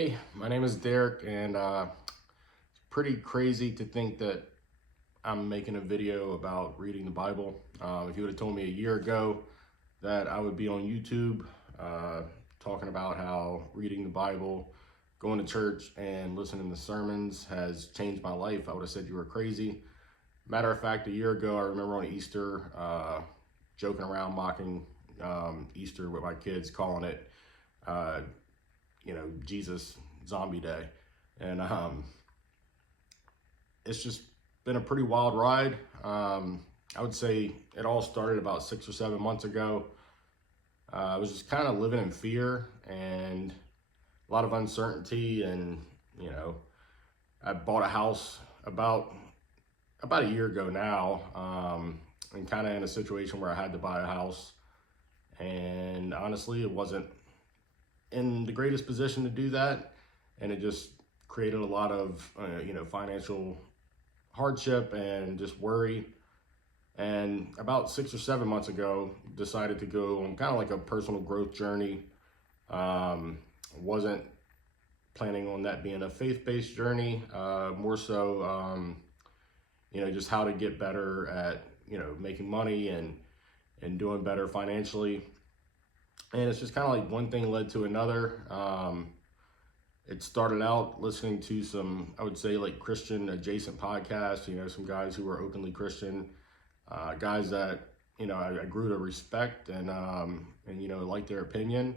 Hey, my name is Derek, and it's pretty crazy to think that I'm making a video about reading the Bible. If you would have told me a year ago that I would be on YouTube talking about how reading the Bible, going to church, and listening to sermons has changed my life, I would have said you were crazy. Matter of fact, a year ago, I remember on Easter, joking around, mocking Easter with my kids, calling it uh, Jesus Zombie Day. And it's just been a pretty wild ride. I would say it all started about 6 or 7 months ago. I was just kind of living in fear and a lot of uncertainty. And, I bought a house about a year ago now, and kind of in a situation where I had to buy a house. And honestly, it wasn't in the greatest position to do that, and it just created a lot of financial hardship and just worry. And about 6 or 7 months ago, decided to go on kind of like a personal growth journey. Wasn't planning on that being a faith-based journey, more so just how to get better at making money and doing better financially. And it's just kind of like one thing led to another. It started out listening to some, I would say, like Christian adjacent podcasts, some guys who were openly Christian, guys that, I grew to respect and like their opinion.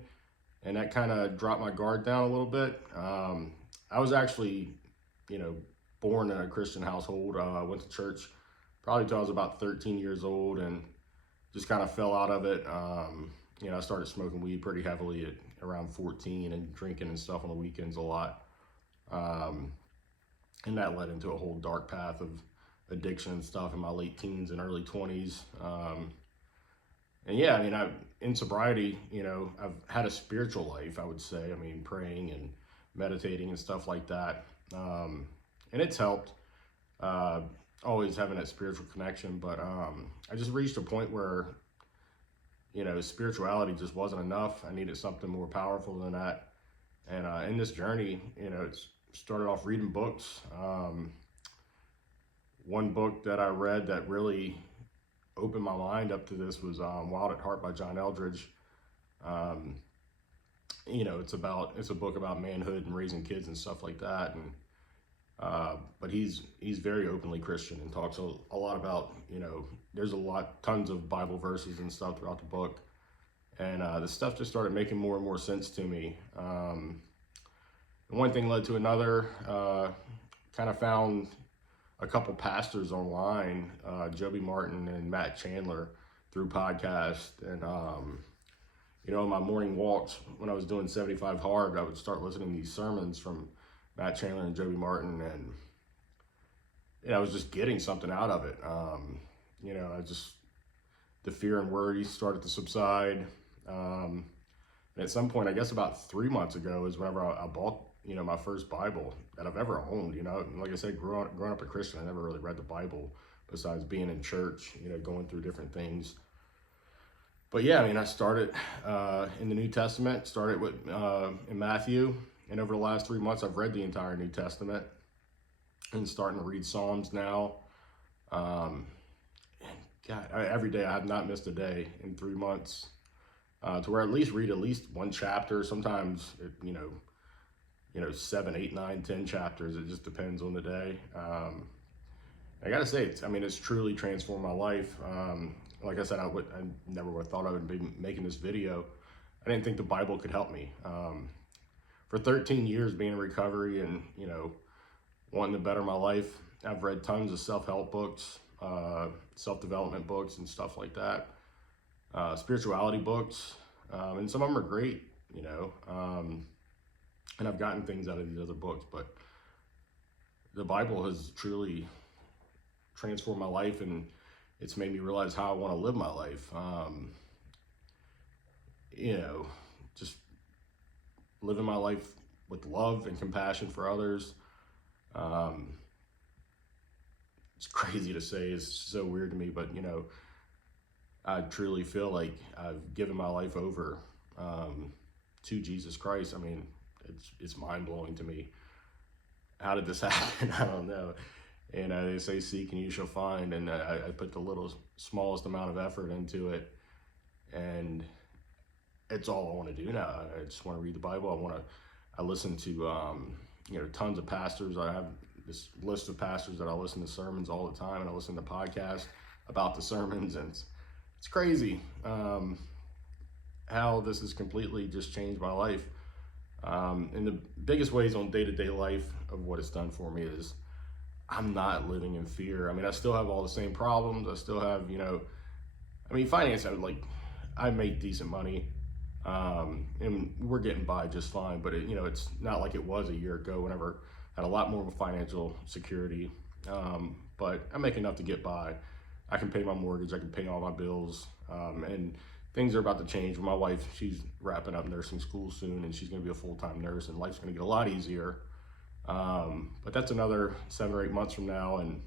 And that kind of dropped my guard down a little bit. I was actually, born in a Christian household. I went to church probably till I was about 13 years old and just kind of fell out of it. I started smoking weed pretty heavily at around 14 and drinking and stuff on the weekends a lot. And that led into a whole dark path of addiction and stuff in my late teens and early 20s. In sobriety, I've had a spiritual life, I would say. Praying and meditating and stuff like that. And it's helped, always having that spiritual connection. But I just reached a point where spirituality just wasn't enough. I needed something more powerful than that. And in this journey, it started off reading books. One book that I read that really opened my mind up to this was Wild at Heart by John Eldredge. It's a book about manhood and raising kids and stuff like that. And but he's very openly Christian and talks a lot about, there's tons of Bible verses and stuff throughout the book. And the stuff just started making more and more sense to me. And one thing led to another. Kind of found a couple pastors online, Joby Martin and Matt Chandler, through podcasts. And, in my morning walks when I was doing 75 Hard, I would start listening to these sermons from Matt Chandler and Joby Martin, and I was just getting something out of it. The fear and worry started to subside. And at some point, I guess about 3 months ago is whenever I bought, my first Bible that I've ever owned. Like I said, growing up a Christian, I never really read the Bible besides being in church, going through different things. But yeah, I started in the New Testament, started with in Matthew. And over the last 3 months, I've read the entire New Testament and starting to read Psalms now. And God, every day I have not missed a day in 3 months, to where read at least one chapter. Sometimes, 7, 8, 9, 10 chapters. It just depends on the day. I gotta say, it's truly transformed my life. Like I said, I never would have thought I would be making this video. I didn't think the Bible could help me. For 13 years being in recovery and, wanting to better my life, I've read tons of self-help books, self-development books and stuff like that, spirituality books, and some of them are great, and I've gotten things out of these other books, but the Bible has truly transformed my life, and it's made me realize how I want to live my life. Just living my life with love and compassion for others. It's crazy to say, it's so weird to me, but I truly feel like I've given my life over to Jesus Christ. it's mind blowing to me. How did this happen? I don't know. And they say seek and you shall find, and I put the smallest amount of effort into it, and it's all I want to do now. I just want to read the Bible. I listen to tons of pastors. I have this list of pastors that I listen to sermons all the time, and I listen to podcasts about the sermons, and it's crazy how this has completely just changed my life. And the biggest ways on day-to-day life of what it's done for me is I'm not living in fear. I mean, I still have all the same problems. I still have, finance, I make decent money, and we're getting by just fine, but it's not like it was a year ago whenever I had a lot more of a financial security. But I make enough to get by. I can pay my mortgage, I can pay all my bills, and things are about to change. My wife, she's wrapping up nursing school soon, and she's gonna be a full-time nurse, and life's gonna get a lot easier. But that's another 7 or 8 months from now, and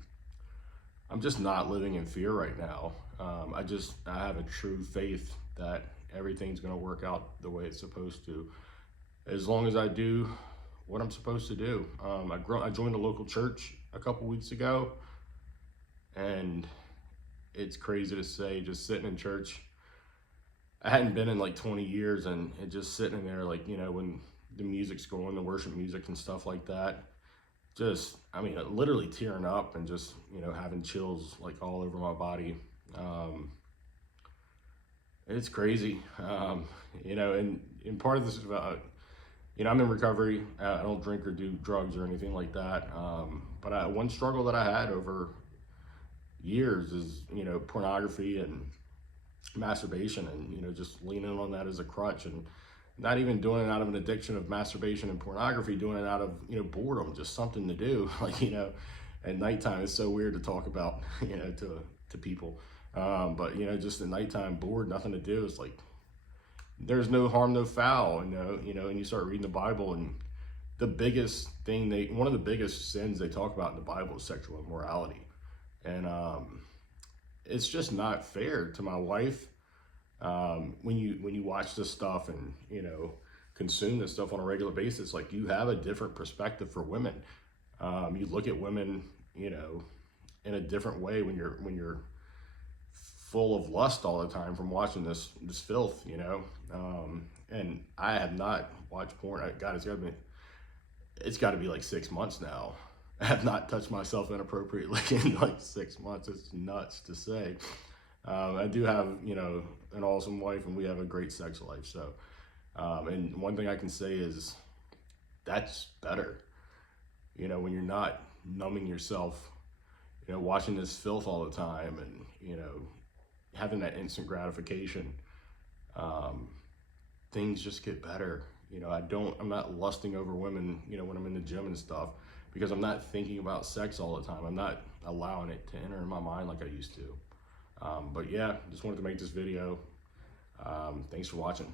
I'm just not living in fear right now. I have a true faith that everything's gonna work out the way it's supposed to, as long as I do what I'm supposed to do. I joined a local church a couple weeks ago, and it's crazy to say, just sitting in church, I hadn't been in like 20 years, and it just sitting in there, when the music's going, the worship music and stuff like that, literally tearing up and just, having chills like all over my body. It's crazy, and part of this is about, I'm in recovery. I don't drink or do drugs or anything like that. But one struggle that I had over years is, pornography and masturbation, and, just leaning on that as a crutch, and not even doing it out of an addiction of masturbation and pornography, doing it out of, boredom, just something to do. At nighttime, it's so weird to talk about, to people. But, just at nighttime, bored, nothing to do. It's like, there's no harm, no foul, and you start reading the Bible, and one of the biggest sins they talk about in the Bible is sexual immorality. And it's just not fair to my wife when you watch this stuff and consume this stuff on a regular basis. Like, you have a different perspective for women. You look at women in a different way when you're full of lust all the time from watching this filth, and I have not watched porn. God, it's got to be like 6 months now. I have not touched myself inappropriately in like 6 months. It's nuts to say. I do have, an awesome wife, and we have a great sex life. So, and one thing I can say is that's better, when you're not numbing yourself, watching this filth all the time, and, having that instant gratification. Things just get better. I'm not lusting over women, when I'm in the gym and stuff, because I'm not thinking about sex all the time. I'm not allowing it to enter in my mind like I used to. But yeah, just wanted to make this video. Thanks for watching.